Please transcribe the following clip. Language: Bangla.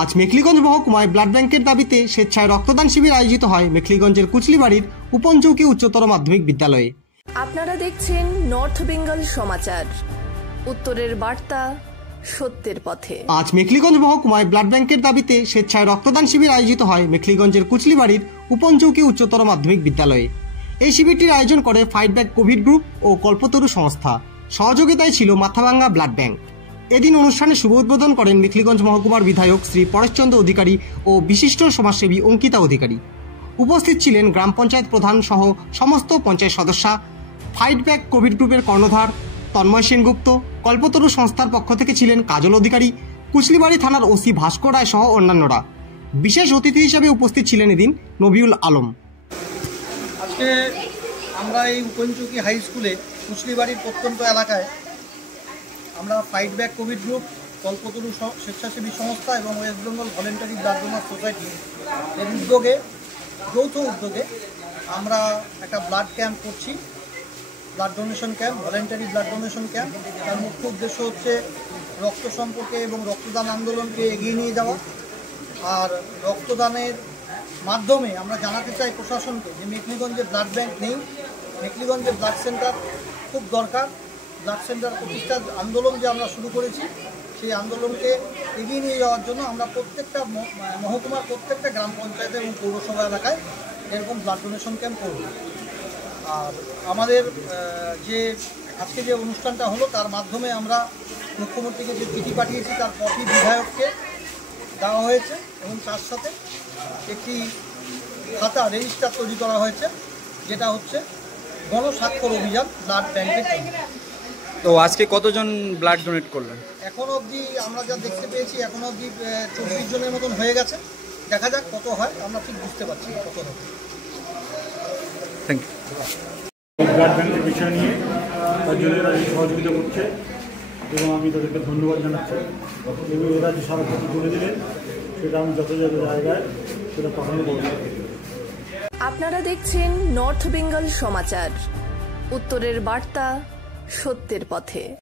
আজ মেখলিগঞ্জ মহকুমায় ব্লাড ব্যাংকের দাবিতে স্বেচ্ছায় রক্তদান শিবির আয়োজিত হয় মেখলিগঞ্জের কুচলিবাড়ির উপনচৌকি উচ্চতর মাধ্যমিক বিদ্যালয়ে। আপনারা দেখছেন নর্থ বেঙ্গল সমাচার, উত্তরের বার্তা সত্যের পথে। আজ মেখলিগঞ্জ মহকুমায় ব্লাড ব্যাংকের দাবিতে স্বেচ্ছায় রক্তদান শিবির আয়োজিত হয় মেখলিগঞ্জের কুচলিবাড়ির উপনচৌকি উচ্চতর মাধ্যমিক বিদ্যালয়ে। এই শিবিরটির আয়োজন করে ফাইট ব্যাক কোভিড গ্রুপ ও কল্পতরু সংস্থা। সহযোগিতায় ছিল মাথাভাঙ্গা ব্লাড ব্যাংক। এদিন অনুষ্ঠানে শুভ উদ্বোধন করেন মেখলিগঞ্জ মহকুমার বিধায়ক শ্রী পরেশচন্দ্র অধিকারী ও বিশিষ্ট সমাজসেবী অঙ্কিতা অধিকারী। উপস্থিত ছিলেন গ্রাম পঞ্চায়েত প্রধান সহ সমস্ত পঞ্চায়েত সদস্যা, ফাইট ব্যাক কোভিড গ্রুপের কর্ণধার তন্ময় সেনগুপ্ত, কল্পতরু সংস্থার পক্ষ থেকে ছিলেন কাজল অধিকারী, কুচলিবাড়ি থানার ওসি ভাস্কর রায় সহ অন্যান্যরা। বিশেষ অতিথি হিসেবে উপস্থিত ছিলেন এদিন নবিউল আলম। আজকে আমরা এই উপনচৌকি হাই স্কুলে কুচলিবাড়ির প্রত্যন্ত এলাকায় আমরা fight back covid group, Kalpataru স্বেচ্ছাসেবী সংস্থা এবং West Bengal voluntary blood donor society এর উদ্যোগে, যৌথ উদ্যোগে আমরা একটা ব্লাড ক্যাম্প করছি, blood donation camp, voluntary blood donation camp. তার মুখ্য উদ্দেশ্য হচ্ছে রক্ত সম্পর্কে এবং রক্তদান আন্দোলনকে এগিয়ে নিয়ে যাওয়া। আর রক্তদানের মাধ্যমে আমরা জানাতে চাই প্রশাসনকে যে মেখলিগঞ্জে ব্লাড ব্যাংক নেই, মেখলিগঞ্জে ব্লাড সেন্টার খুব দরকার। ব্লাড সেন্টার প্রতিষ্ঠার আন্দোলন যে আমরা শুরু করেছি, সেই আন্দোলনকে এগিয়ে নিয়ে যাওয়ার জন্য আমরা প্রত্যেকটা মহকুমার প্রত্যেকটা গ্রাম পঞ্চায়েত এবং পৌরসভা এলাকায় এরকম ব্লাড ডোনেশন ক্যাম্প করব। আর আমাদের যে আজকে যে অনুষ্ঠানটা হলো, তার মাধ্যমে আমরা মুখ্যমন্ত্রীকে যে চিঠি পাঠিয়েছি তার কপি বিধায়ককে দেওয়া হয়েছে এবং তার সাথে একটি খাতা রেজিস্টার তৈরি করা হয়েছে, যেটা হচ্ছে গণস্বাক্ষর অভিযান ব্লাড ব্যাংকের জন্য। তো আজকে কতজন ব্লাড ডোনেট করলেন? এখন অবধি আমরা যা দেখতে পেয়েছি, এখন অবধি 24 জনের মতন হয়ে গেছে। দেখা যাক কত হয়, আমরা ঠিক বুঝতে পারছি কত হবে। Thank you. ব্লাড ব্যাংকের বিষয় নিয়ে তার জন্য এরা সহযোগিতা করছে এবং আমি তাদেরকে ধন্যবাদ জানাচ্ছি। এবং এরা যে সারাক্ষণ তুলে দিলেন সেটা আমি যত জায়গায় সেটা পাঠানো করব। আপনারা দেখছেন নর্থ বেঙ্গল সমাচার, উত্তরের বার্তা সত্যের পথে।